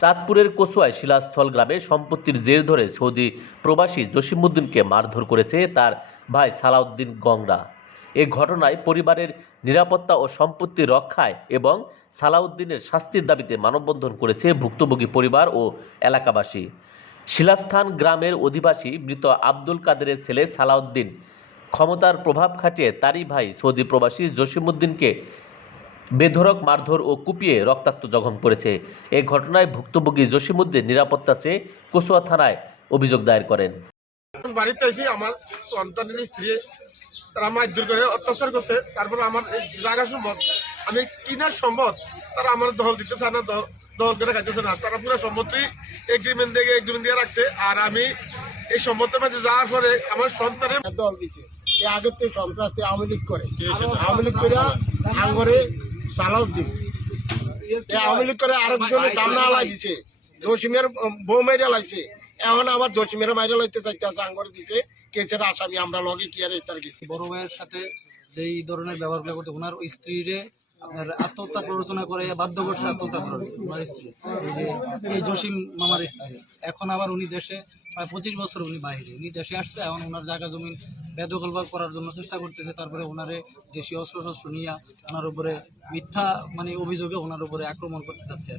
চাঁদপুরের কচুয়ায় শিলাস্থল গ্রামে সম্পত্তির জের ধরে সৌদি প্রবাসী জসিমউদ্দিনকে মারধর করেছে তার ভাই সালাউদ্দিন গংরা। এ ঘটনায় পরিবারের নিরাপত্তা ও সম্পত্তি রক্ষায় এবং সালাউদ্দিনের শাস্তির দাবিতে মানববন্ধন করেছে ভুক্তভোগী পরিবার ও এলাকাবাসী। শিলাস্থান গ্রামের অধিবাসী মৃত আব্দুল কাদেরের ছেলে সালাউদ্দিন ক্ষমতার প্রভাব খাটিয়ে তারই ভাই সৌদি প্রবাসী জসিমউদ্দিনকে বেধড়ক মারধর ও কুপিয়ে রক্তাক্ত জখম করেছে। এ ঘটনায় ভুক্তভোগী জসিমউদ্দিন নিরাপত্তা চেয়ে কচুয়া থানায় অভিযোগ দায়ের করেন। বাড়িতে এসে আমার সন্তানের স্ত্রী তারা মারধর করে অত্যাচার করছে। তারপরে আমার এই জায়গা সম্পদ আমি কিনার সম্পদ তারা আমার দখল দিতে চায় না, দখল করে খাইতেছে না। তারা পুরো সম্পত্তি এগ্রিমেন্ট দিয়ে রাখছে। আর আমি এই সম্পত্তির মধ্যে যাওয়ার পরে আমার সন্তানের দল দিচ্ছে আগের তো সন্ত্রাস আওয়ামী লীগ করে আঙ্গরে সালাউদ্দিন আওয়ামী লীগ করে আরেকজন কামনা লাগিয়েছে, জসিমের বউ মেরে লাগছে। এখন আবার জসিমের মাইরে লাইতে চাইতে আছে, আঙ্গরে দিছে কেসের আসামি আমরা লগে কি আর তার গেছি। বড় ভাইয়ের সাথে যেই ধরনের ব্যবহারগুলো করতে ওনার স্ত্রীরে আপনার আত্মহত্যা প্ররোচনা করে বাধ্য করছে আত্মহত্যা করে ওনার স্ত্রী, এই জসিম মামার স্ত্রী। এখন আবার উনি দেশে প্রায় 25 বছর উনি বাইরে, উনি দেশে আসছে। এখন ওনার জায়গা জমিন বেদখলবাদ করার জন্য চেষ্টা করতেছে। তারপরে ওনারে দেশীয় অস্ত্র শস্ত্র নিয়ে ওনার উপরে মিথ্যা অভিযোগে ওনার উপরে আক্রমণ করতে চাচ্ছে।